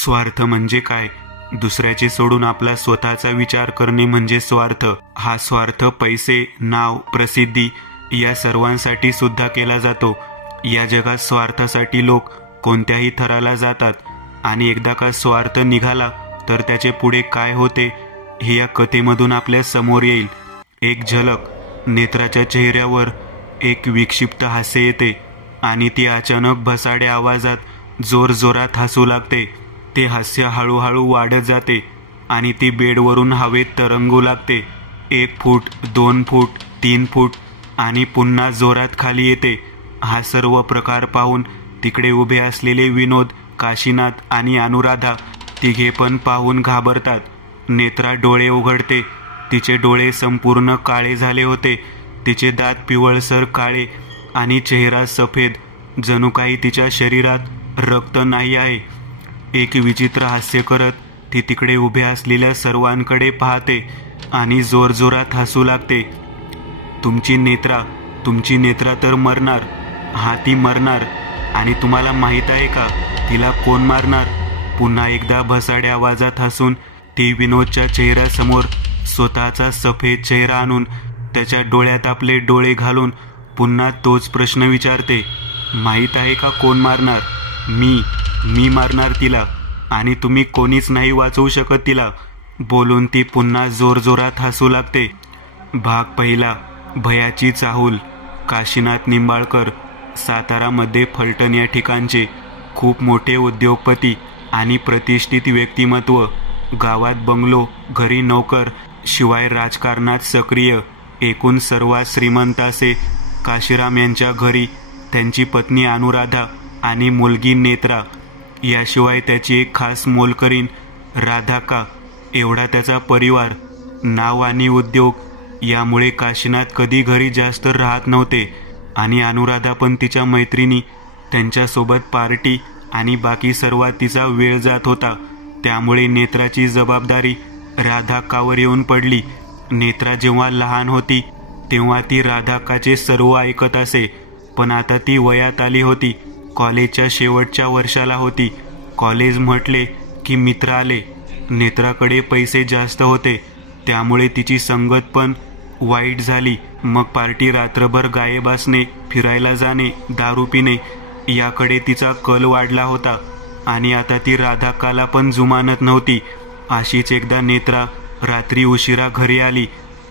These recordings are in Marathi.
स्वार्थ म्हणजे काय? दुसऱ्याचे सोडून आपला स्वतःचा विचार करणे म्हणजे स्वार्थ. हा स्वार्थ पैसे, नाव, प्रसिद्धी या सर्वांसाठी सुद्धा केला जातो. या जगात स्वार्थासाठी लोक कोणत्याही थराला जातात आणि एकदा का स्वार्थ निघाला तर त्याचे पुढे काय होते हे या कथेमधून आपल्या समोर येईल. एक झलक. नेत्राच्या चेहऱ्यावर एक विक्षिप्त हास्य येते आणि ती अचानक भसाड्या आवाजात जोरजोरात हसू लागते. ते हास्य हळूहळू वाढत जाते आणि ती बेडवरून हवेत तरंगू लागते. 1 फूट, 2 फूट, 3 फूट आणि पुन्हा जोरात खाली येते. हा सर्व प्रकार पाहून तिकडे उभे असलेले विनोद, काशीनाथ आणि अनुराधा तिघे पण पाहून घाबरतात. नेत्रा डोळे उघडते. तिचे डोळे संपूर्ण काळे झाले होते. तिचे दात पिवळसर काळे आणि चेहरा सफेद, जणू काही तिच्या शरीरात रक्त नाही आहे. एक विचित्र हास्य करत ती तिकडे उभे असलेल्या सर्वांकडे पाहते आणि जोरजोरात हसू लागते. तुमची नेत्रा तर मरणार. हा, ती मरणार. आणि तुम्हाला माहित आहे का तिला कोण मारणार? पुन्हा एकदा भसाड्या आवाजात हसून ती विनोदच्या चेहऱ्यासमोर स्वतःचा सफेद चेहरा आणून त्याच्या डोळ्यात आपले डोळे घालून पुन्हा तोच प्रश्न विचारते. माहीत आहे का कोण मारणार? मी मारणार तिला आणि तुम्ही कोणीच नाही वाचवू शकत तिला, बोलून ती पुन्हा जोरजोरात हसू लागते. भाग पहिला. भयाची चाहूल. काशीनाथ निंबाळकर सातारामध्ये फलटण या ठिकाणचे खूप मोठे उद्योगपती आणि प्रतिष्ठित व्यक्तिमत्व. गावात बंगलो, घरी नोकर, शिवाय राजकारणात सक्रिय. एकूण सर्वात श्रीमंत असे काशीराम यांच्या घरी त्यांची पत्नी अनुराधा आणि मुलगी नेत्रा, याशिवाय त्याची एक खास मोलकरीण राधाका, एवढा त्याचा परिवार. नाव आणि उद्योग यामुळे काशीनाथ कधी घरी जास्त राहत नव्हते आणि अनुराधा पण तिच्या मैत्रिणी, त्यांच्यासोबत पार्टी आणि बाकी सर्वात तिचा वेळ जात होता. त्यामुळे नेत्राची जबाबदारी राधाकावर येऊन पडली. नेत्रा जेव्हा लहान होती तेव्हा ती राधाकाचे सर्व ऐकत असे, पण आता ती वयात आली होती. कॉलेजच्या शेवटच्या वर्षाला होती. कॉलेज म्हटले की मित्र आले. नेत्राकडे पैसे जास्त होते, त्यामुळे तिची संगत पण वाईट झाली. मग पार्टी, रात्रभर गायब असणे, फिरायला जाणे, दारू पिणे याकडे तिचा कल वाढला होता आणि आता ती राधाकाला पण जुमानत नव्हती. अशीच एकदा नेत्रा रात्री उशिरा घरी आली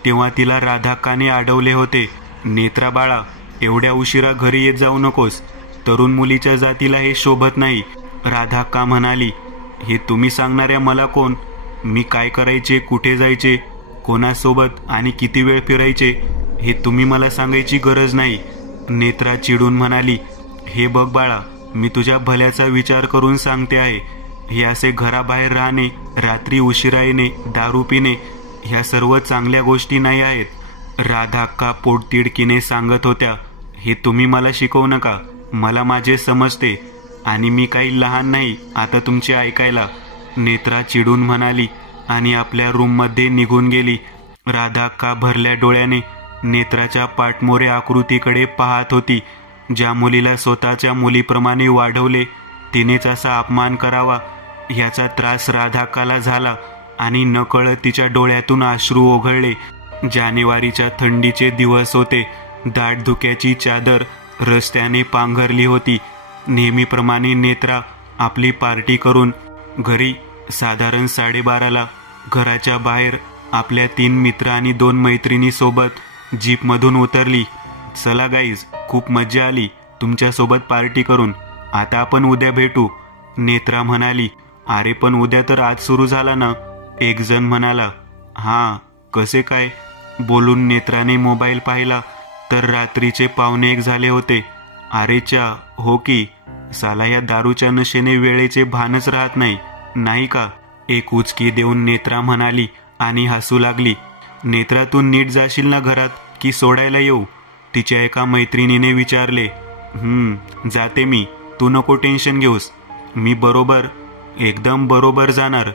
तेव्हा तिला राधाकाने अडवले होते. नेत्रा बाळा, एवढ्या उशिरा घरी येत जाऊ नकोस. तरुण मुलीच्या जातीला हे शोभत नाही. राधाका म्हणाली. हे तुम्ही सांगणाऱ्या मला कोण? मी काय करायचे, कुठे जायचे, कोणासोबत आणि किती वेळ फिरायचे हे तुम्ही मला सांगायची गरज नाही. नेत्रा चिडून म्हणाली. हे बघ बाळा, मी तुझ्या भल्याचा विचार करून सांगते आहे. हे असे घराबाहेर राहणे, रात्री उशिरा येणे, दारू पिणे ह्या सर्व चांगल्या गोष्टी नाही आहेत. राधाका पोटतिडकीने सांगत होत्या. हे तुम्ही मला शिकवू नका. मला माझे समजते आणि मी काही लहान नाही आता तुमचे ऐकायला, नेत्रा चिडून म्हणाली आणि आपल्या रूममध्ये निघून गेली. राधाका भरल्या डोळ्याने नेत्राच्या पाठमोऱ्या आकृतीकडे पाहत होती. ज्या मुलीला स्वतःच्या मुलीप्रमाणे वाढवले तिनेच असा अपमान करावा ह्याचा त्रास राधाकाला झाला आणि नकळत तिच्या डोळ्यातून अश्रू ओघळले. जानेवारीच्या थंडीचे दिवस होते. दाट धुक्याची चादर रस्त्याने पांघरली होती. नेहमीप्रमाणे नेत्रा आपली पार्टी करून घरी साधारण 12:30ला घराच्या बाहेर आपल्या 3 मित्र आणि 2 मैत्रिणीसोबत जीपमधून उतरली. चला गाईज, खूप मज्जा आली तुमच्यासोबत पार्टी करून. आता आपण उद्या भेटू, नेत्रा म्हणाली. अरे पण उद्या तर आज सुरू झाला ना, एक जण म्हणाला. हां, कसे काय, बोलून नेत्राने मोबाईल पाहिला तर रात्रीचे 1:45 झाले होते. अरे चा, हो की. साला या दारूच्या नशेने वेळेचे भानच राहत नाही, नाही का? एक उचकी देऊन नेत्रा म्हणाली आणि हसू लागली. नेत्रा, तू नीट जाशील ना घरात की सोडायला येऊ? तिच्या एका मैत्रिणीने विचारले. जाते मी, तू नको टेन्शन घेऊस. मी बरोबर, एकदम बरोबर जाणार.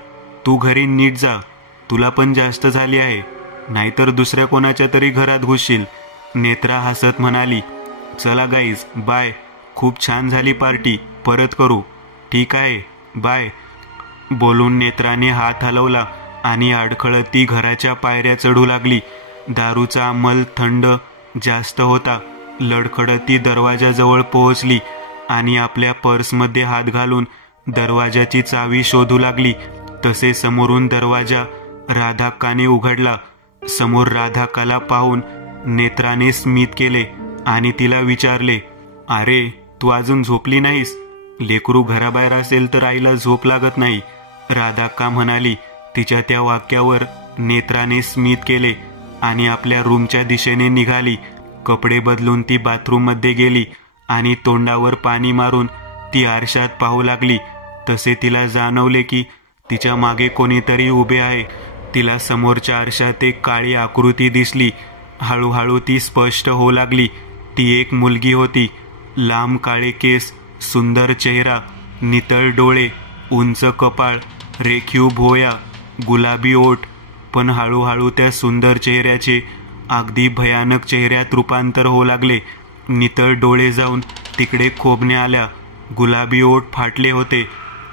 तू घरी नीट जा. तुला पण जास्त झाली आहे, नाहीतर दुसऱ्या कोणाच्या तरी घरात घुसशील. नेत्रा हसत म्हणाली. चला गाईज, बाय. खूप छान झाली पार्टी, परत करू. ठीक आहे, बाय. बोलून नेत्राने हात हलवला आणि अडखळत ती घराच्या पायऱ्या चढू लागली. दारूचा अंमल थंड जास्त होता. लडखडत ती दरवाजाजवळ पोहोचली आणि आपल्या पर्समध्ये हात घालून दरवाजाची चावी शोधू लागली. तसे समोरून दरवाजा राधाक्काने उघडला. समोर राधाक्काला पाहून नेत्राने स्मित केले आणि तिला विचारले, अरे तू अजून झोपली नाहीस? लेकरू घराबाहेर असेल तर आईला झोप लागत नाही. राधाक्का म्हणाली. तिच्या त्या वाक्यावर नेत्राने स्मित केले आणि आपल्या रूमच्या दिशेने निघाली. कपडे बदलून ती बाथरूममध्ये गेली आणि तोंडावर पाणी मारून ती आरशात पाहू लागली. तसे तिला जाणवले की तिच्या मागे कोणीतरी उभे आहे. तिला समोरच्या आरशात एक काळी आकृती दिसली. हळूहळू ती स्पष्ट होऊ लागली. ती एक मुलगी होती. लांब काळे केस, सुंदर चेहरा, नितळ डोळे, उंच कपाळ, रेखीव भोया, गुलाबी ओठ. पण हळूहळू त्या सुंदर चेहऱ्याचे अगदी भयानक चेहऱ्यात रूपांतर होऊ लागले. नितळ डोळे जाऊन तिकडे खोबण्या आल्या. गुलाबी ओठ फाटले होते.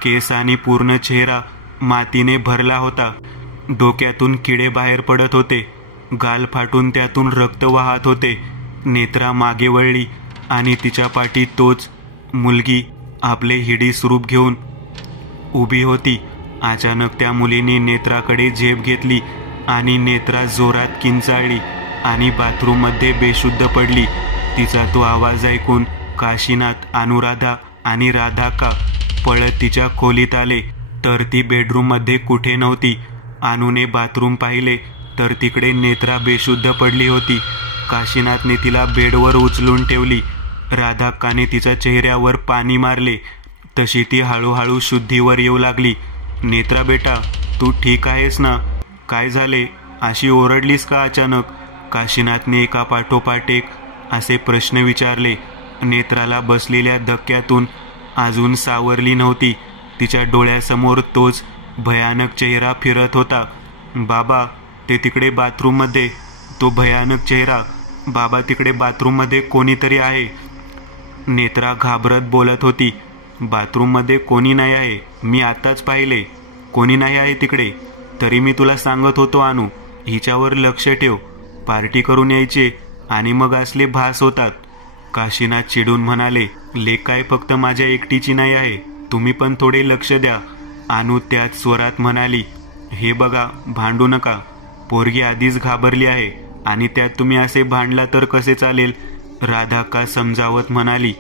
केस आणि पूर्ण चेहरा मातीने भरला होता. डोक्यातून किडे बाहेर पडत होते. गाल फाटून त्यातून रक्त वाहत होते. नेत्रा मागे वळली आणि तिच्या पाठी तोच मुलगी आपले हिडीस रूप घेऊन उभी होती. अचानक त्या मुलीने नेत्राकडे झेप घेतली आणि नेत्रा जोरात किंचाळली आणि बाथरूममध्ये बेशुद्ध पडली. तिचा तो आवाज ऐकून काशीनाथ, अनुराधा आणि राधाक्का पळत तिच्या खोलीत आले, तर ती बेडरूममध्ये कुठे नव्हती. अनुने बाथरूम पाहिले तर तिकडे नेत्रा बेशुद्ध पडली होती. काशीनाथने तिला बेडवर उचलून ठेवली. राधाक्काने तिच्या चेहऱ्यावर पाणी मारले. तशी ती हळूहळू शुद्धीवर येऊ लागली. नेत्रा बेटा, तू ठीक आहेस ना? काय झाले? अशी ओरडलीस का अचानक? काशीनाथने एका पाठोपाठ एक असे प्रश्न विचारले. नेत्राला बसलेल्या धक्क्यातून अजून सावरली नव्हती. तिच्या डोळ्यासमोर तोच भयानक चेहरा फिरत होता. बाबा, ते तिकडे बाथरूममध्ये. तो भयानक चेहरा. बाबा, तिकडे बाथरूममध्ये कोणीतरी आहे. नेत्रा घाबरत बोलत होती. बाथरूममध्ये कोणी नाही आहे. मी आताच पाहिले. कोणी नाही आहे तिकडे. तरी मी तुला सांगत होतो अनु, हिच्यावर लक्ष ठेव. पार्टी करून यायचे आणि मग असले भास होतात. काशीनाथ चिडून म्हणाले, लेक काय फक्त माझ्या एकटीची नाही आहे, तुम्ही पण थोडे लक्ष द्या. अनु त्याच स्वरात म्हणाली, हे बघा, भांडू नका. पोरगी आधीच घाबरली आहे आणि त्यात तुम्ही असे भांडला तर कसे चालेल? राधाक्का समजावत म्हणाली.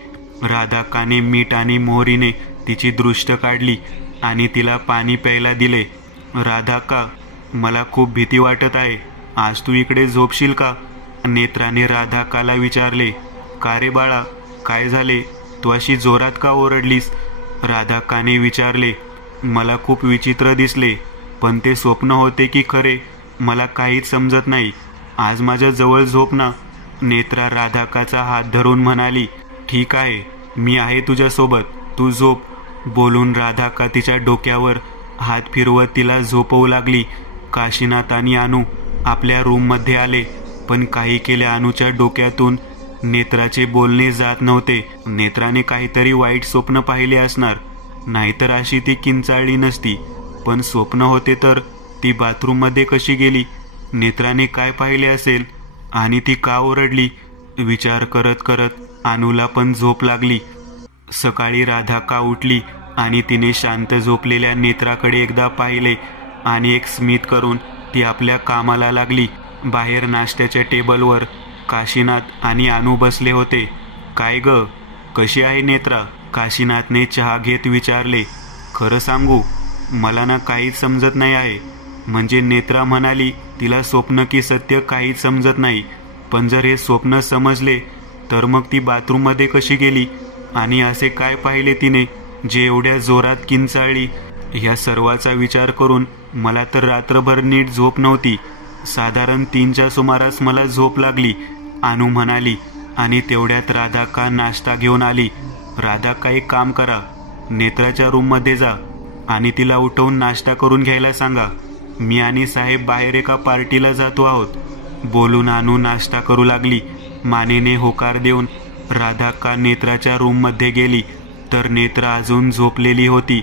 राधाक्काने मीठ आणि मोहरीने तिची दृष्ट काढली आणि तिला पाणी प्यायला दिले. राधाक्का, मला खूप भीती वाटत आहे. आज तू इकडे झोपशील का? नेत्राने राधाक्काला विचारले. का रे बाळा, काय झाले? तू अशी जोरात का ओरडलीस? राधाक्काने विचारले. मला खूप विचित्र दिसले, पण ते स्वप्न होते की खरे मला काहीच समजत नाही. आज माझ्या जवळ झोप ना. नेत्रा राधाक्काचा हात धरून म्हणाली, ठीक आहे, मी आहे तुझ्यासोबत, तू झोप. बोलून राधाक्का तिच्या डोक्यावर हात फिरवत तिला झोपवू लागली. काशीनाथ आणि अनु आपल्या रूममध्ये आले, पण काही केल्या अनुच्या डोक्यातून नेत्राचे बोलणे जात नव्हते. नेत्राने काहीतरी वाईट स्वप्न पाहिले असणार, नाहीतर अशी ती किंचाळली नसती. पण स्वप्न होते तर ती बाथरूममध्ये कशी गेली? नेत्राने काय पाहिले असेल आणि ती का ओरडली? विचार करत करत अनुला पण झोप लागली. सकाळी राधाक्का उठली आणि तिने शांत झोपलेल्या नेत्राकडे एकदा पाहिले आणि एक स्मित करून ती आपल्या कामाला लागली. बाहेर नाश्त्याच्या टेबलवर काशीनाथ आणि अनु बसले होते. काय ग, कशी आहे नेत्रा? काशीनाथने चहा घेत विचारले. खरं सांगू, मला ना काहीच समजत नाही आहे. म्हणजे नेत्रा म्हणाली तिला स्वप्न की सत्य काहीच समजत नाही. पण जर हे स्वप्न समजले तर मग ती बाथरूममध्ये कशी गेली आणि असे काय पाहिले तिने जे एवढ्या जोरात किंचाळली? ह्या सर्वाचा विचार करून मला तर रात्रभर नीट झोप नव्हती. साधारण 3च्या सुमारास मला झोप लागली, अनु म्हणाली. आणि तेवढ्यात राधाक्का नाश्ता घेऊन आली. राधाक्का, एक काम करा, नेत्राच्या रूममध्ये जा आणि तिला उठवून नाश्ता करून घ्यायला सांगा. मी आणि साहेब बाहेर एका पार्टीला जातो आहोत. बोलून अनु नाश्ता करू लागली. मानेने होकार देऊन राधाक्का नेत्राच्या रूममध्ये गेली तर नेत्रा अजून झोपलेली होती.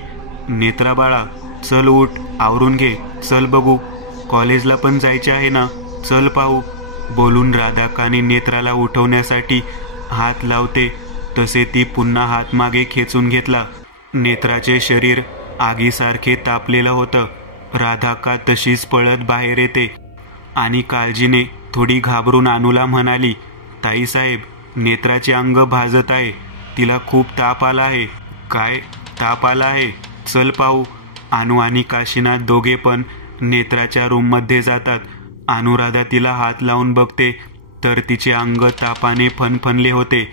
नेत्रा बाळा, चल उठ, आवरून घे, चल बघू, कॉलेजला पण जायचे आहे ना, चल पाहू. बोलून राधाकाने नेत्राला उठवण्यासाठी हात लावते तसे ती पुन्हा हात मागे खेचून घेतला. नेत्राचे शरीर आगीसारखे तापलेलं होतं. राधाका तशीच पळत बाहेर येते आणि काळजीने थोडी घाबरून अनुला म्हणाली, ताईसाहेब, नेत्राचे अंग भाजत आहे, तिला खूप ताप आला आहे. काय ताप आला आहे? चल पाहू. अनु आणि काशीनाथ दोघे पण नेत्राच्या रूममध्ये जातात. अनुराधा तिला हात लावून बघते तर तिचे अंग तापाने फणफणले होते.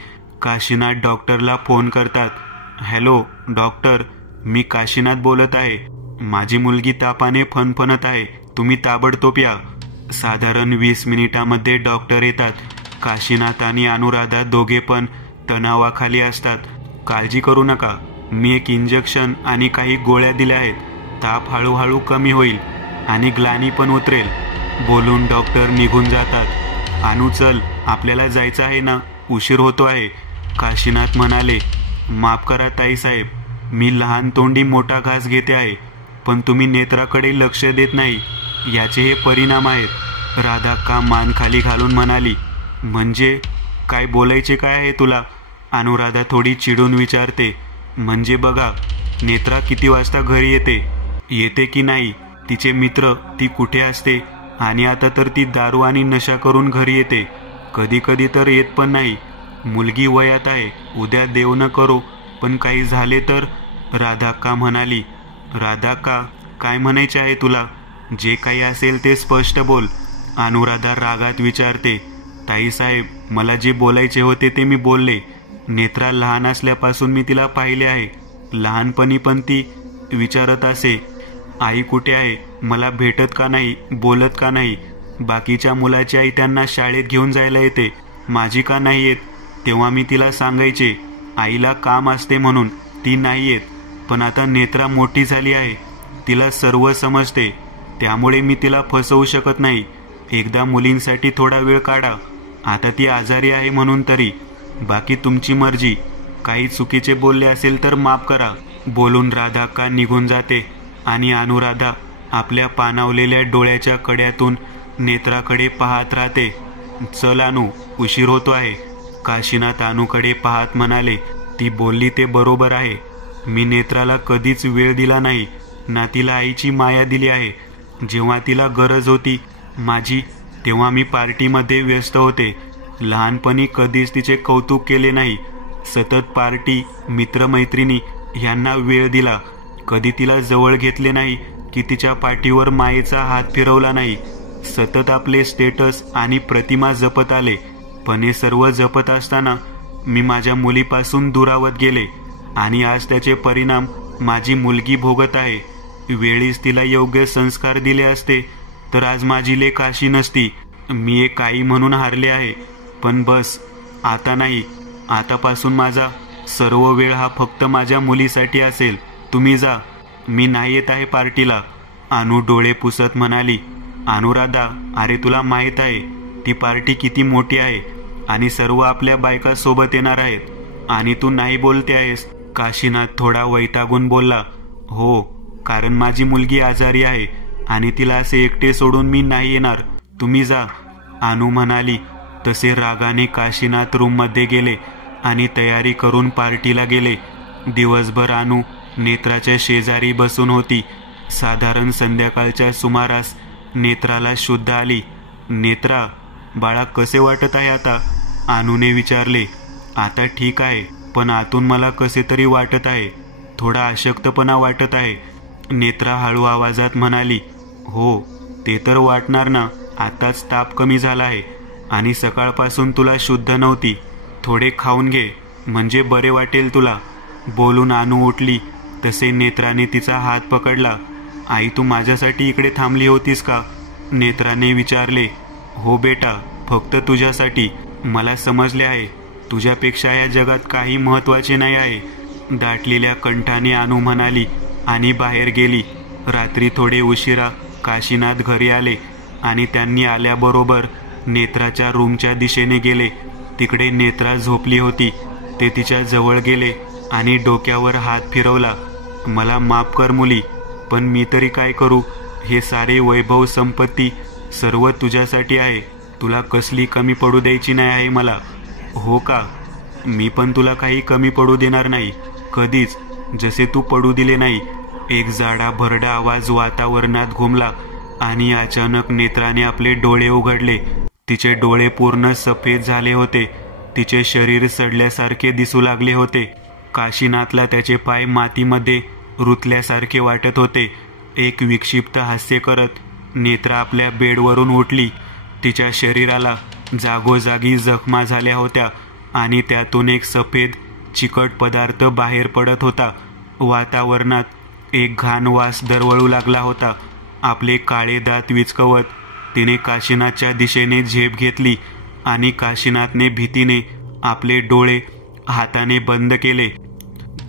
काशीनाथ डॉक्टरला फोन करतात. हॅलो डॉक्टर, मी काशीनाथ बोलत आहे. माझी मुलगी तापाने फणफणत आहे, तुम्ही ताबडतोब या. साधारण 20 मिनिटांमध्ये डॉक्टर येतात. काशीनाथ आणि अनुराधा दोघे पण तणावाखाली असतात. काळजी करू नका, मी एक इंजेक्शन आणि काही गोळ्या दिल्या आहेत. ताप हळूहळू कमी होईल आणि ग्लानी पण उतरेल. बोलून डॉक्टर निघून जातात. अनु चल, आपल्याला जायचं आहे ना, उशीर होतो आहे. काशीनाथ म्हणाले, माफ करा ताईसाहेब, मी लहान तोंडी मोठा घास घेते आहे, पण तुम्ही नेत्राकडे लक्ष देत नाही, याचे हे परिणाम आहेत. राधा मान खाली घालून म्हणाली, म्हणजे काय बोलायचे काय आहे तुला? अनुराधा थोडी चिडून विचारते. म्हणजे बघा, नेत्रा किती वाजता घरी येते की नाही, तिचे मित्र, ती कुठे असते, आणि आता तर ती दारू आणि नशा करून घरी येते. कधी कधी तर येत पण नाही. मुलगी वयात आहे, उद्या देव न करो पण काही झाले तर. राधा म्हणाली. राधा, काय म्हणायचे आहे तुला? जे काही असेल ते स्पष्ट बोल. अनुराधा रागात विचारते. ताईसाहेब, मला जे बोलायचे होते ते मी बोलले. नेत्रा लहान असल्यापासून मी तिला पाहिले आहे. लहानपणी पण ती विचारत असे, आई कुठे आहे, मला भेटत का नाही, बोलत का नाही. बाकीच्या मुलाची आई त्यांना शाळेत घेऊन जायला येते, माझी का नाही येत? तेव्हा मी तिला सांगायचे, आईला काम असते म्हणून ती नाही येत. पण आता नेत्रा मोठी झाली आहे, तिला सर्व समजते, त्यामुळे मी तिला फसवू शकत नाही. एकदा मुलींसाठी थोडा वेळ काढा. आता ती आजारी आहे म्हणून तरी. बाकी तुमची मर्जी. काही चुकीचे बोलले असेल तर माफ करा. बोलून राधा निघून जाते आणि अनुराधा आपल्या पाणावलेल्या डोळ्याच्या कड्यातून नेत्राकडे पाहत राहते. चल अनु, उशीर होतो आहे. काशीनाथ अनुकडे पाहत म्हणाले, ती बोलली ते बरोबर आहे. मी नेत्राला कधीच वेळ दिला नाही, ना तिला आईची माया दिली आहे. जेव्हा तिला गरज होती माझी, तेव्हा मी पार्टीमध्ये व्यस्त होते. लहानपणी कधीच तिचे कौतुक केले नाही. सतत पार्टी, मित्रमैत्रिणी यांना वेळ दिला. कधी तिला जवळ घेतले नाही की तिच्या पाठीवर मायेचा हात फिरवला नाही. सतत आपले स्टेटस आणि प्रतिमा जपत आले. पण हे सर्व जपत असताना मी माझ्या मुलीपासून दुरावत गेले आणि आज त्याचे परिणाम माझी मुलगी भोगत आहे. वेळीच तिला योग्य संस्कार दिले असते तर आज माझी लेक अशी नसती. मी एक आई म्हणून हारले आहे. पण बस, आता नाही. आतापासून माझा सर्व वेळ हा फक्त माझ्या मुलीसाठी असेल. तुम्ही जा, मी नाही येत आहे पार्टीला. अनु डोळे पुसत म्हणाली. अनुराधा, अरे तुला माहीत आहे ती पार्टी किती मोठी आहे आणि सर्व आपल्या बायका सोबत येणार आहेत आणि तू नाही बोलते आहेस. काशीनाथ थोडा वैतागून बोलला. हो, कारण माझी मुलगी आजारी आहे आणि तिला असे एकटे सोडून मी नाही येणार. तुम्ही जा, अनु म्हणाली. तसे रागाने काशीनाथ रूममध्ये गेले आणि तयारी करून पार्टीला गेले. दिवसभर अनु नेत्राच्या शेजारी बसून होती. साधारण संध्याकाळच्या सुमारास नेत्राला शुद्ध आली. नेत्रा, बाळा कसे वाटत आहे आता? अनुने विचारले. आता ठीक आहे, पण आतून मला कसे तरी वाटत आहे. थोडा अशक्तपणा वाटत आहे. नेत्रा हळू आवाजात म्हणाली. हो, ते तर वाटणार ना. आताच ताप कमी झाला आहे आणि सकाळपासून तुला शुद्ध नव्हती. थोडे खाऊन घे, म्हणजे बरे वाटेल तुला. बोलून अनु उठली. तसे नेत्राने तिचा हात पकडला. आई, तू माझ्यासाठी इकडे थांबली होतीस का? नेत्राने विचारले. हो बेटा, फक्त तुझ्यासाठी. मला समजले आहे, तुझ्यापेक्षा या जगात काही महत्त्वाचे नाही आहे. दाटलेल्या कंठाने अनु म्हणाली आणि बाहेर गेली. रात्री थोडे उशिरा काशीनाथ घरी आले आणि त्यांनी आल्याबरोबर नेत्राच्या रूमच्या दिशेने गेले. तिकडे नेत्रा झोपली होती. ते तिच्या जवळ गेले आणि डोक्यावर हात फिरवला. मला माफ कर मुली, पण मी तरी काय करू? हे सारे वैभव संपत्ती सर्व तुझ्यासाठी आहे. तुला कसली कमी पडू द्यायची नाही आहे मला. हो का? मी पण तुला काही कमी पडू देणार नाही कधीच, जसे तू पडू दिले नाही. एक जाडा भरडा आवाज वातावरणात घुमला आणि अचानक नेत्राने आपले डोळे उघडले. तिचे डोळे पूर्ण सफेद झाले होते. तिचे शरीर सडल्यासारखे दिसू लागले होते. काशीनाथला त्याचे पाय मातीमध्ये रुतल्यासारखे वाटत होते. एक विक्षिप्त हास्य करत नेत्रा आपल्या बेडवरून उठली. तिच्या शरीराला जागोजागी जखमा झाल्या होत्या आणि त्यातून एक सफेद चिकट पदार्थ बाहेर पडत होता. वातावरणात एक घाण वास दरवळू लागला होता. आपले काळे दात विचकवत तिने काशीनाथच्या दिशेने झेप घेतली आणि काशीनाथने भीतीने आपले डोळे हाताने बंद केले.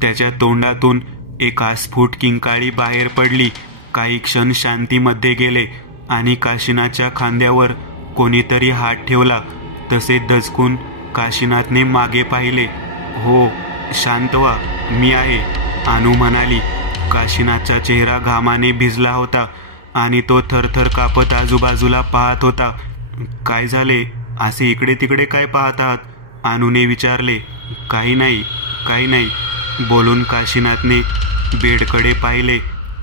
त्याच्या तोंडातून एक आस्फूट किंकाळी बाहेर पडली. काही क्षण शांतीमध्ये गेले आणि काशीनाथच्या खांद्यावर कोणीतरी हात ठेवला. तसे दचकून काशीनाथने मागे पाहिले. हो, शांत व्हा, मी आहे, अनु म्हणाली. काशीनाथचा चेहरा घामाने भिजला होता आणि तो थरथर कापत आजूबाजूला पाहत होता. काय झाले? असे इकडे तिकडे काय पाहत आहात? अनुने विचारले. काही नाही, काही नाही, बोलून काशीनाथने बेडकडे पाहिले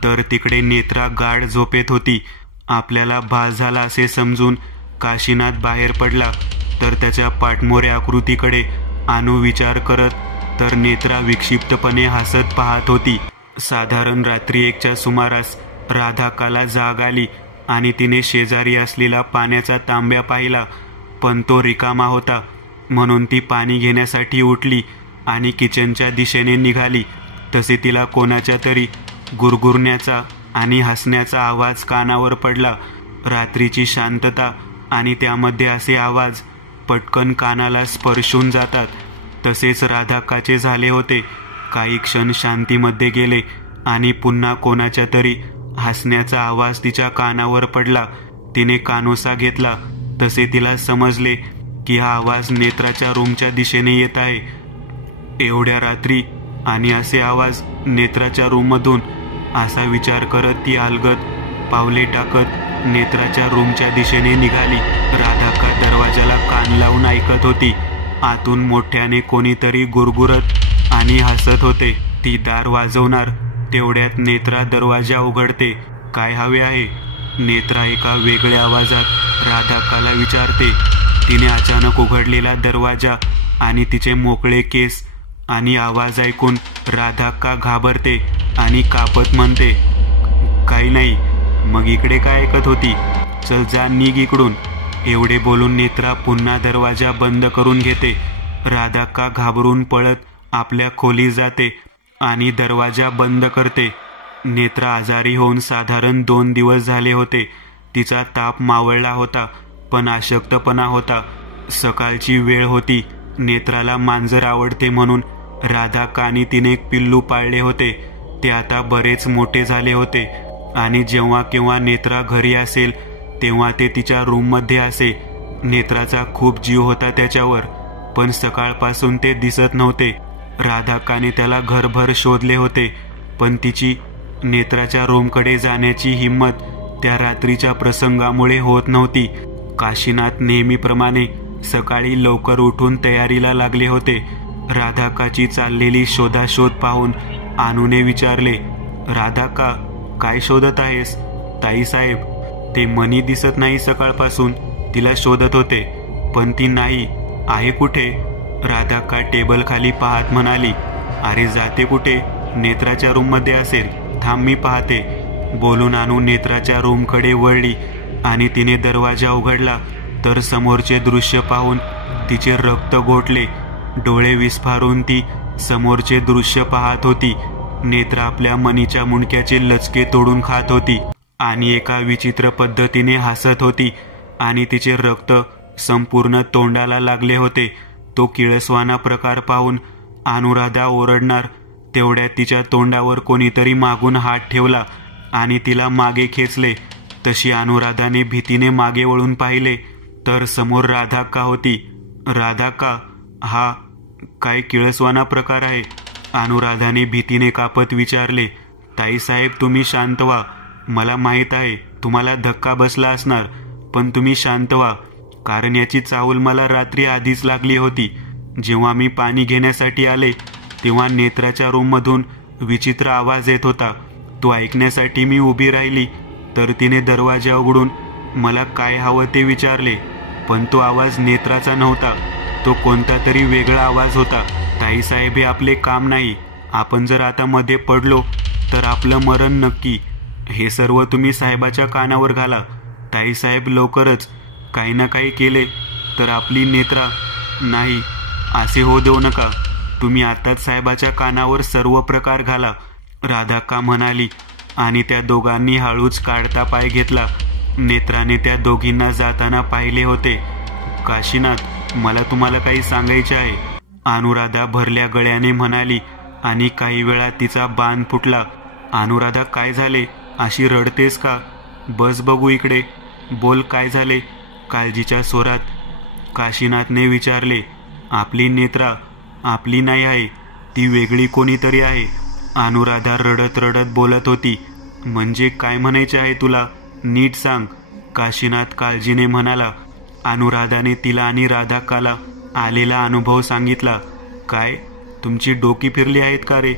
तर तिकडे नेत्रा गाढ झोपेत होती. आपल्याला भास झाला असे समजून काशीनाथ बाहेर पडला तर त्याच्या पाठमोऱ्या आकृतीकडे अनु विचार करत तर नेत्रा विक्षिप्तपणे हसत पाहत होती. साधारण रात्री 1च्या सुमारास राधाकाला जाग आली आणि तिने शेजारी असलेला पाण्याचा तांब्या पाहिला, पण तो रिकामा होता. म्हणून ती पाणी घेण्यासाठी उठली आणि किचनच्या दिशेने निघाली. तसे तिला कोणाच्या तरी गुरगुरण्याचा आणि हसण्याचा आवाज कानावर पडला. रात्रीची शांतता आणि त्यामध्ये असे आवाज पटकन कानाला स्पर्शून जातात. तसेच राधाकाचे झाले होते. काही क्षण शांतीमध्ये गेले आणि पुन्हा कोणाच्या तरी हसण्याचा आवाज तिच्या कानावर पडला. तिने कानोसा घेतला. तसे तिला समजले की हा आवाज नेत्राच्या रूमच्या दिशेने येत आहे. एवढ्या रात्री आणि असे आवाज नेत्राच्या रूममधून, असा विचार करत ती अलगद पावले टाकत नेत्राच्या रूमच्या दिशेने निघाली. राधाका दरवाजाला कान लावून ऐकत होती. आतून मोठ्याने कोणीतरी गुरगुरत आणि हसत होते. ती दार वाजवणार तेवढ्यात नेत्रा दरवाजा उघडते. काय हवे आहे? नेत्रा एका वेगळ्या आवाजात राधाकाला विचारते. तिने अचानक उघडलेला दरवाजा आणि तिचे मोकळे केस आणि आवाज ऐकून राधाका घाबरते आणि कापत म्हणते, काही नाही. मग इकडे काय ऐकत होती? चल जा, निघ इकडून. एवढे बोलून नेत्रा पुन्हा दरवाजा बंद करून घेते. राधाका घाबरून पळत आपल्या खोलीत जाते आणि दरवाजा बंद करते. नेत्रा आजारी होऊन साधारण 2 दिवस झाले होते. तिचा ताप मावळला होता, पण अशक्तपणा होता. सकाळची वेळ होती. नेत्राला मांजर आवडते म्हणून राधाका आणि तिने एक पिल्लू पाळले होते. ते आता बरेच मोठे झाले होते आणि जेव्हा केव्हा नेत्रा घरी असेल तेव्हा ते तिच्या रूममध्ये असे. नेत्राचा खूप जीव होता त्याच्यावर, पण सकाळपासून ते दिसत नव्हते. राधाकाने त्याला घरभर शोधले होते, पण तिची नेत्राच्या रूमकडे जाण्याची हिंमत त्या रात्रीच्या प्रसंगामुळे होत नव्हती. काशीनाथ नेहमीप्रमाणे सकाळी लवकर उठून तयारीला लागले होते. राधाकाची चाललेली शोधाशोध पाहून अनुने विचारले, राधाका, काय शोधत आहेस? ताईसाहेब, ते मनी दिसत नाही सकाळपासून. तिला शोधत होते, पण ती नाही. आहे कुठे? राधाका टेबल खाली पाहत म्हणाली. अरे जाते कुठे? नेत्राच्या रूममध्ये असेल. थांब, मी पाहते. बोलून अनु नेत्राच्या रूमकडे वळली आणि तिने दरवाजा उघडला तर समोरचे दृश्य पाहून तिचे रक्त गोठले. डोळे विस्फारून ती समोरचे दृश्य पाहत होती. नेत्रा आपल्या मनीच्या मुंडक्याचे लचके तोडून खात होती आणि एका विचित्र पद्धतीने हसत होती आणि तिचे रक्त संपूर्ण तोंडाला लागले होते. तो किळसवाना प्रकार पाहून अनुराधा ओरडणार तेवढ्यात तिच्या तोंडावर कोणीतरी मागून हात ठेवला आणि तिला मागे खेचले. तशी अनुराधाने भीतीने मागे वळून पाहिले तर समोर राधाका होती. राधाका, हा काय किळसवाना प्रकार आहे? अनुराधाने भीतीने कापत विचारले. ताईसाहेब तुम्ही शांत व्हा. मला माहीत आहे तुम्हाला धक्का बसला असणार, पण तुम्ही शांत व्हा, कारण याची चाहूल मला रात्री आधीच लागली होती. जेव्हा मी पाणी घेण्यासाठी आले तेव्हा नेत्राच्या रूममधून विचित्र आवाज येत होता. तो ऐकण्यासाठी मी उभी राहिली तर तिने दरवाजा उघडून मला काय हवं ते विचारले, पण तो आवाज नेत्राचा नव्हता. तो कोणता तरी वेगळा आवाज होता. ताईसाहेब हे आपले काम नाही. आपण जर आता मध्ये पडलो तर आपलं मरण नक्की. हे सर्व तुम्ही साहेबाच्या कानावर घाला. ताईसाहेब लवकरच काही ना काही केले तर आपली नेत्रा. नाही, असे होऊ देऊ नका. तुम्ही आताच साहेबाच्या कानावर सर्व प्रकार घाला, राधाक्का म्हणाली आणि त्या दोघांनी हळूच काढता पाय घेतला. नेत्राने त्या दोघींना जाताना पाहिले होते. काशीनाथ, मला तुम्हाला काही सांगायचे आहे, अनुराधा भरल्या गळ्याने म्हणाली आणि काही वेळात तिचा बाण फुटला. अनुराधा, काय झाले? अशी रडतेस का? बस बघू इकडे. बोल, काय झाले? काळजीच्या स्वरात काशीनाथने विचारले. आपली नेत्रा आपली नाही आहे, ती वेगळी कोणीतरी आहे. अनुराधा रडत रडत बोलत होती. म्हणजे काय म्हणायचे आहे तुला? नीट सांग, काशीनाथ काळजीने म्हणाला. अनुराधाने तिला आणि राधाक्काला आलेला अनुभव सांगितला. काय, तुमची डोकी फिरली आहेत का रे?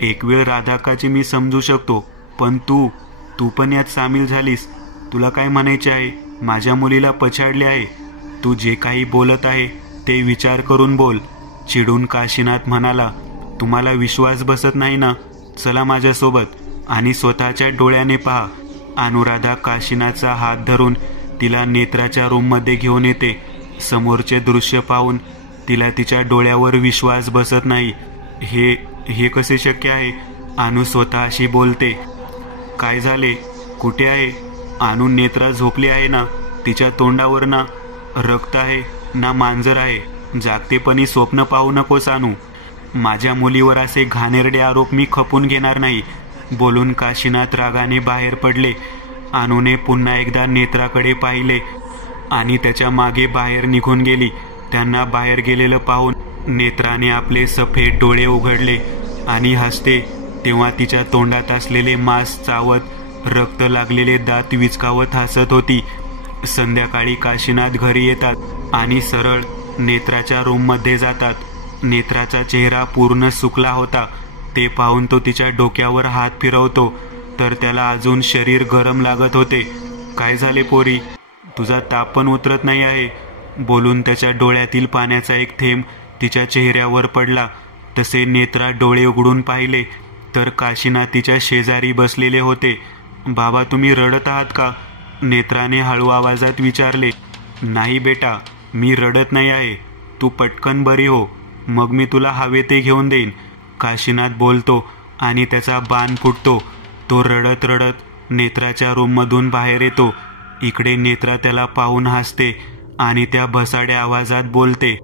एक वेळ राधाक्काची मी समजू शकतो, पण तू पण यात सामील झालीस. तुला काय म्हणायचे आहे? माझ्या मुलीला पछाडले आहे. तू जे काही बोलत आहे ते विचार करून बोल. चिडून काशीनाथ म्हणाला. तुम्हाला विश्वास बसत नाही ना? चला माझ्यासोबत आणि स्वतःच्या डोळ्याने पहा. अनुराधा काशीनाथचा हात धरून तिला नेत्राच्या रूममध्ये घेऊन येते. समोरचे दृश्य पाहून तिला तिच्या डोळ्यावर विश्वास बसत नाही. हे कसे शक्य आहे? अनु स्वतःशी बोलते. काय झाले? कुठे आहे अनु? नेत्रा झोपली आहे ना? तिच्या तोंडावर ना रक्त आहे ना मांजर आहे. जागतेपणी स्वप्न पाहू नकोस अनु. माझ्या मुलीवर असे घाणेरडे आरोप मी खपून घेणार नाही, बोलून काशीनाथ रागाने बाहेर पडले. अनुने पुन्हा एकदा नेत्राकडे पाहिले आणि त्याच्या मागे बाहेर निघून गेली. त्यांना बाहेर गेलेलं पाहून नेत्राने आपले सफेद डोळे उघडले आणि हसते तेव्हा तिच्या तोंडात असलेले मांस चावत रक्त लागलेले दात विचकावत हसत होती. संध्याकाळी काशीनाथ घरी येतात आणि सरळ नेत्राच्या रूममध्ये जातात. नेत्राचा चेहरा पूर्ण सुकला होता. ते पाहून तो तिच्या डोक्यावर हात फिरवतो तर त्याला अजून शरीर गरम लागत होते. काय झाले पोरी? तुझा ताप पण उतरत नाही आहे, बोलून त्याच्या डोळ्यातील पाण्याचा एक थेंब तिच्या चेहऱ्यावर पडला. तसे नेत्रा डोळे उघडून पाहिले तर काशीनाथ तिच्या शेजारी बसलेले होते. बाबा, तुम्ही रडत आहात का? नेत्राने हळू आवाजात विचारले. नाही बेटा, मी रडत नाही आहे. तू पटकन बरी हो, मग मी तुला हवे ते घेऊन देईन, काशीनाथ बोलतो आणि त्याचा बाण फुटतो. तो रडत रडत नेत्राच्या रूममधून बाहेर येतो. इकडे नेत्रा त्याला पाहून हसते आणि त्या भसाड्या आवाजात बोलते.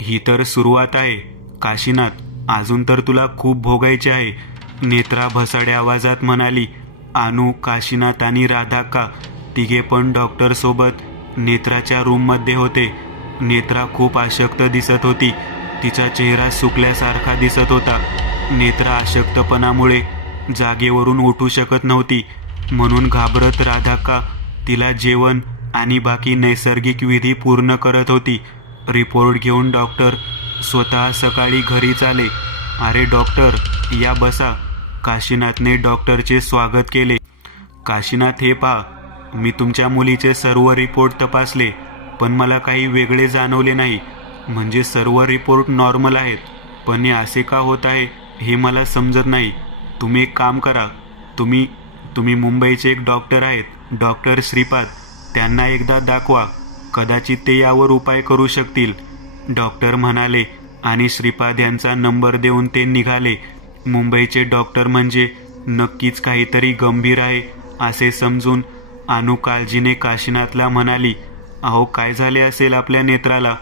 ही तर सुरुवात आहे काशीनाथ, अजून तर तुला खूप भोगायचे आहे, नेत्रा भसाड्या आवाजात म्हणाली. अनु, काशीनाथ आणि राधाक्का तिघे पण डॉक्टर सोबत नेत्राच्या रूममध्ये होते. नेत्रा खूप अशक्त दिसत होती. तिचा चेहरा सुकल्यासारखा दिसत होता. नेत्रा अशक्तपणामुळे जागेवरून उठू शकत नव्हती, म्हणून घाबरत राधाक्का तिला जेवण आणि बाकी नैसर्गिक विधी पूर्ण करत होती. रिपोर्ट घेऊन डॉक्टर स्वतः सकाळी घरीच आले. अरे डॉक्टर, या बसा, काशीनाथने डॉक्टरचे स्वागत केले. काशीनाथ, हे पहा, मी तुमच्या मुलीचे सर्व रिपोर्ट तपासले, पण मला काही वेगळे जाणवले नाही. म्हणजे सर्व रिपोर्ट नॉर्मल आहेत, पण हे असे का होत आहे हे मला समजत नाही. तुम्ही एक काम करा, तुम्ही मुंबईचे एक डॉक्टर आहेत, डॉक्टर श्रीपाद, त्यांना एकदा दाखवा, कदाचित ते यावर उपाय करू शकतील, डॉक्टर म्हणाले आणि श्रीपाद यांचा नंबर देऊन ते निघाले. मुंबईचे डॉक्टर म्हणजे नक्कीच काहीतरी गंभीर आहे असे समजून अनु काळजीने काशीनाथला म्हणाली. अहो, काय झाले असेल आपल्या नेत्राला?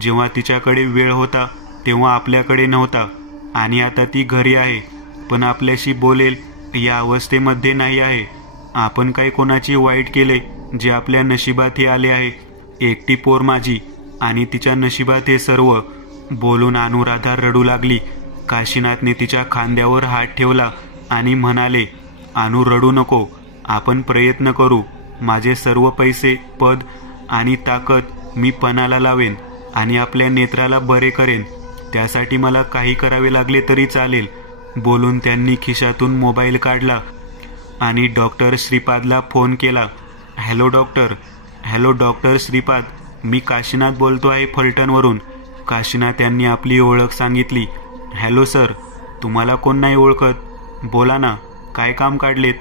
जेव्हा तिच्याकडे वेळ होता तेव्हा आपल्याकडे नव्हता, आणि आता ती घरी आहे पण आपल्याशी बोलेल या अवस्थेमध्ये नाही आहे. आपण काय कोणाची वाईट केले जे आपल्या नशिबात हे आले आहे? एकटी पोर माझी आणि तिच्या नशिबात हे सर्व, बोलून अनुराधा रडू लागली. काशीनाथने तिच्या खांद्यावर हात ठेवला आणि म्हणाले, "अनु, रडू नको, आपण प्रयत्न करू. माझे सर्व पैसे, पद आणि ताकद मी पणाला लावेन आणि आपल्या नेत्राला बरे करेन. त्यासाठी मला काही करावे लागले तरी चालेल." बोलून त्यांनी खिशातून मोबाईल काढला आणि डॉक्टर श्रीपादला फोन केला. "हॅलो डॉक्टर श्रीपाद, मी काशीनाथ बोलतो आहे फलटणवरून." काशीनाथ यांनी आपली ओळख सांगितली. "हॅलो सर, तुम्हाला कोण नाही ओळखत? बोला ना, काय काम काढलेत?"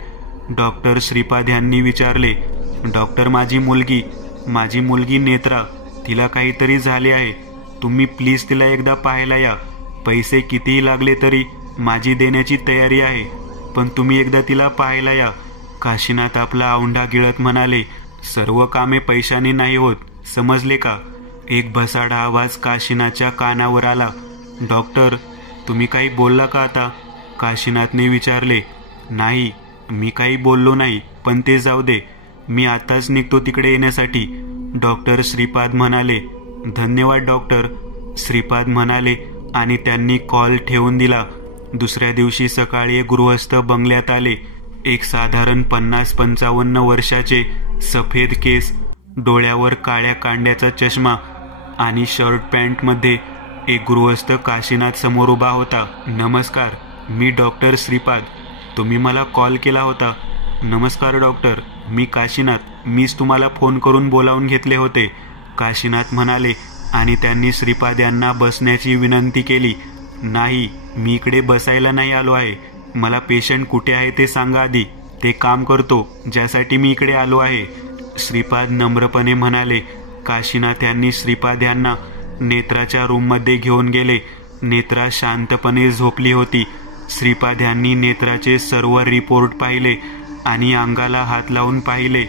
डॉक्टर श्रीपाद यांनी विचारले. "डॉक्टर, माझी मुलगी नेत्रा, तिला काहीतरी झाले आहे. तुम्ही प्लीज तिला एकदा पाहायला या. पैसे कितीही लागले तरी माझी देण्याची तयारी आहे, पण तुम्ही एकदा तिला पाहायला या." काशीनाथ आपला औंढा गिळत म्हणाले, "सर्व कामे पैशाने नाही होत, समजले का?" एक भसाडा आवाज काशीनाथच्या कानावर आला. "डॉक्टर, तुम्ही काही बोलला का आता?" काशीनाथने विचारले. "नाही, मी काही बोललो नाही, पण ते जाऊ दे. मी आताच निघतो तिकडे येण्यासाठी." डॉक्टर श्रीपाद म्हणाले. "धन्यवाद डॉक्टर," श्रीपाद म्हणाले आणि त्यांनी कॉल ठेवून दिला. दुसऱ्या दिवशी सकाळी एक गृहस्थ बंगल्यात आले. एक साधारण 50-55 वर्षाचे, सफेद केस, डोळ्यावर काळ्या कांड्याचा चष्मा आणि शर्ट पॅन्टमध्ये एक गृहस्थ काशीनाथ समोर उभा होता. "नमस्कार, मी डॉक्टर श्रीपाद. तुम्ही मला कॉल केला होता." "नमस्कार डॉक्टर, मी काशीनाथ. मीच तुम्हाला फोन करून बोलावून घेतले होते," काशीनाथ म्हणाले आणि त्यांनी श्रीपाद यांना बसण्याची विनंती केली. "नाही, मी इकडे बसायला नाही आलो आहे. मला पेशंट कुठे आहे ते सांगा आधी. ते काम करतो ज्यासाठी मी इकडे आलो आहे," श्रीपाद नम्रपणे म्हणाले. काशीनाथ यांनी श्रीपाद यांना नेत्राच्या रूममध्ये घेऊन गेले. नेत्रा शांतपणे झोपली होती. श्रीपाद यांनी नेत्राचे सर्व रिपोर्ट पाहिले आणि अंगाला हात लावून पाहिले.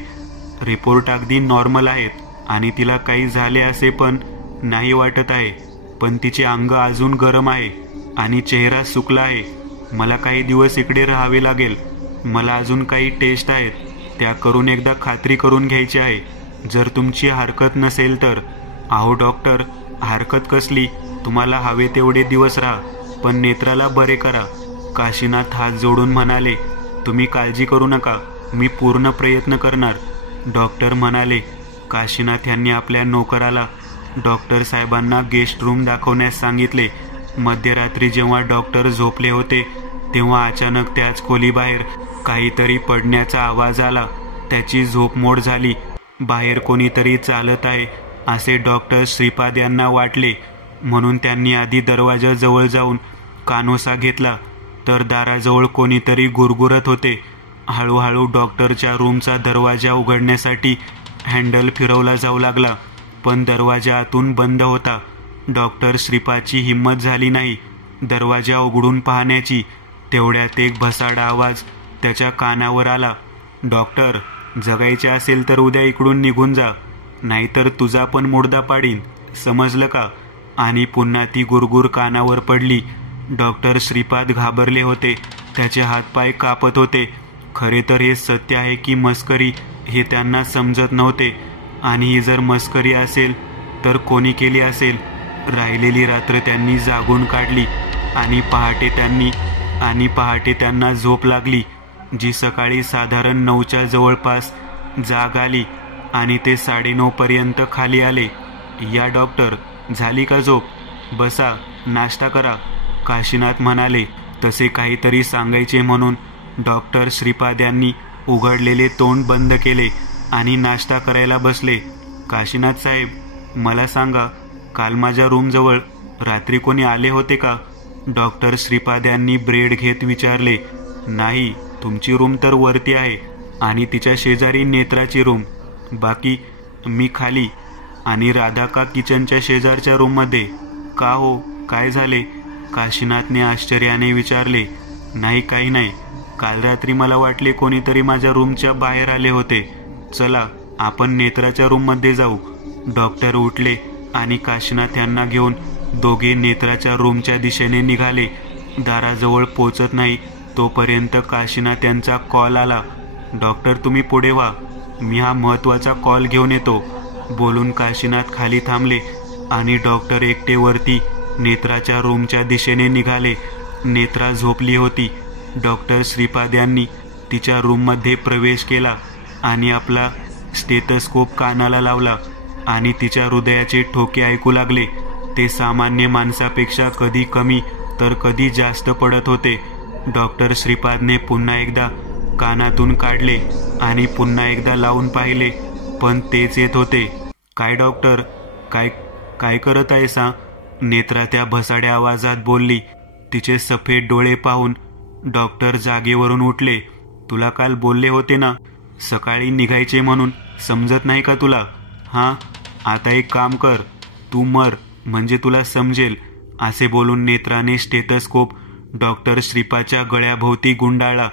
रिपोर्ट अगदी नॉर्मल आहेत आणि तिला काही झाले असे पण नाही वाटत आहे, पण तिचे अंग अजून गरम आहे आणि चेहरा सुकला आहे. "मला काही दिवस इकडे राहावे लागेल. मला अजून काही टेस्ट आहेत, त्या करून एकदा खात्री करून घ्यायची आहे. जर तुमची हरकत नसेल तर." "अहो डॉक्टर, हरकत कसली? तुम्हाला हवे तेवढे दिवस राहा, पण नेत्राला बरे करा," काशीनाथ हात जोडून म्हणाले. "तुम्ही काळजी करू नका, मी पूर्ण प्रयत्न करणार," डॉक्टर म्हणाले. काशीनाथ यांनी आपल्या नोकराला डॉक्टर साहेबांना गेस्ट रूम दाखवण्यास सांगितले. मध्यरात्री जेव्हा डॉक्टर झोपले होते तेव्हा अचानक त्याच खोलीबाहेर काहीतरी पडण्याचा आवाज आला. त्याची झोप मोड झाली. बाहेर कोणीतरी चालत आहे असे डॉक्टर श्रीपाद यांना वाटले, म्हणून त्यांनी आधी दरवाजाजवळ जाऊन कानोसा घेतला तर दाराजवळ कोणीतरी गुरगुरत होते. हळूहळू डॉक्टरच्या रूमचा दरवाजा उघडण्यासाठी हँडल फिरवला जाऊ लागला, पण दरवाजा आतून बंद होता. डॉक्टर श्रीपादची हिंमत झाली नाही दरवाजा उघडून पाहण्याची. तेवढ्यात एक भसाडा आवाज त्याच्या कानावर आला. "डॉक्टर, जगायचे असेल तर उद्या इकडून निघून जा, नाहीतर तुझा पण मुर्दा पाडीन, समजलं का?" आणि पुन्हा ती गुरगुर कानावर पडली. डॉक्टर श्रीपाद घाबरले होते. त्याचे हातपाय कापत होते. खरे तर हे सत्य आहे की मस्करी हे त्यांना समजत नव्हते, आणि ही जर मस्करी असेल तर कोणी केली असेल? राहिलेली रात्र त्यांनी जागून काढली आणि पहाटे त्यांना झोप लागली, जी सकाळी साधारण 9च्या जवळपास जाग आली आणि ते 9:30 पर्यंत खाली आले. "या डॉक्टर, झाली का झोप? बसा, नाश्ता करा," काशीनाथ म्हणाले. तसे काहीतरी सांगायचे म्हणून डॉक्टर श्रीपाद यांनी उघडलेले तोंड बंद केले आणि नाश्ता करायला बसले. "काशीनाथ साहेब, मला सांगा, काल माझ्या रूमजवळ रात्री कोणी आले होते का?" डॉक्टर श्रीपाद यांनी ब्रेड घेत विचारले. "नाही, तुमची रूम तर वरती आहे आणि तिच्या शेजारी नेत्राची रूम. बाकी मी खाली आणि राधा का किचनच्या शेजारच्या रूममध्ये." "का हो, काय झाले?" काशीनाथने आश्चर्याने विचारले. "नाही, काही नाही. काल रात्री मला वाटले कोणीतरी माझ्या रूमच्या बाहेर आले होते. चला, आपण नेत्राच्या रूममध्ये जाऊ." डॉक्टर उठले आणि काशीनाथ यांना घेऊन दोघे नेत्राच्या रूमच्या दिशेने निघाले. दाराजवळ पोचत नाही तोपर्यंत काशीनाथ यांचा कॉल आला. "डॉक्टर, तुम्ही पुढे व्हा, मी हा महत्त्वाचा कॉल घेऊन येतो." बोलून काशीनाथ खाली थांबले आणि डॉक्टर एकटे वरती नेत्राच्या रूमच्या दिशेने निघाले. नेत्रा झोपली होती. डॉक्टर श्रीपाद यांनी तिच्या रूममध्ये प्रवेश केला आणि आपला स्टेथोस्कोप कानाला लावला आणि तिच्या हृदयाचे ठोके ऐकू लागले. ते सामान्य माणसापेक्षा कधी कमी तर कधी जास्त पडत होते. डॉक्टर श्रीपादने पुन्हा एकदा कानातून काढले आणि पुन्हा एकदा लावून पाहिले, पण तेच येत होते. काय डॉक्टर, काय काय करत आहेसा? नेत्रा त्या भसाड्या आवाजात बोलली. तिचे सफेद डोळे पाहून डॉक्टर जागेवरून उठले. तुला काल बोलले होते ना, सकाळी निघायचे म्हणून, समजत नाही का तुला? हां, आता एक काम कर, तू मर म्हणजे तुला समजेल, असे बोलून नेत्राने स्टेथोस्कोप डॉक्टर श्रीपादच्या गळ्याभोवती गुंडाळला.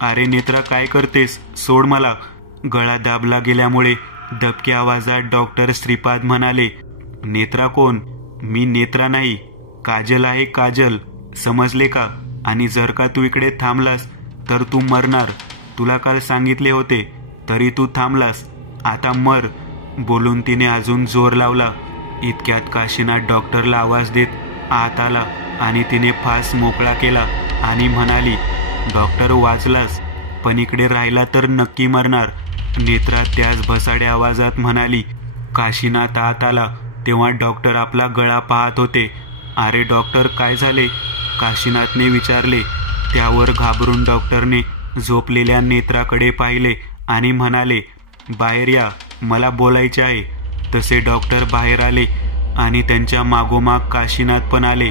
अरे नेत्रा, काय करतेस? सोड मला. गळा दाबला गेल्यामुळे दबक्या आवाजात डॉक्टर श्रीपाद म्हणाले, नेत्रा कोण? मी नेत्रा नाही, काजल आहे, काजल, समजले का? आणि जर का तू इकडे थांबलास तर तू मरणार. तुला काल सांगितले होते तरी तू थांबलास, आता मर. बोलून तिने अजून जोर लावला. इतक्यात काशीनाथ डॉक्टरला आवाज देत आत आला आणि तिने फास मोकळा केला आणि म्हणाली, डॉक्टर वाचलास, पण इकडे राहिला तर नक्की मरणार. नेत्रा त्याच भसाड्या आवाजात म्हणाली. काशीनाथ आत आला तेव्हा डॉक्टर आपला गळा पाहत होते. अरे डॉक्टर, काय झाले? काशीनाथने विचारले. त्यावर घाबरून डॉक्टरने झोपलेल्या नेत्राकडे पाहिले आणि म्हणाले, बाहेर या, मला बोलायचे आहे. तसे डॉक्टर बाहेर आले आणि त्यांच्या मागोमाग काशीनाथ पण आले.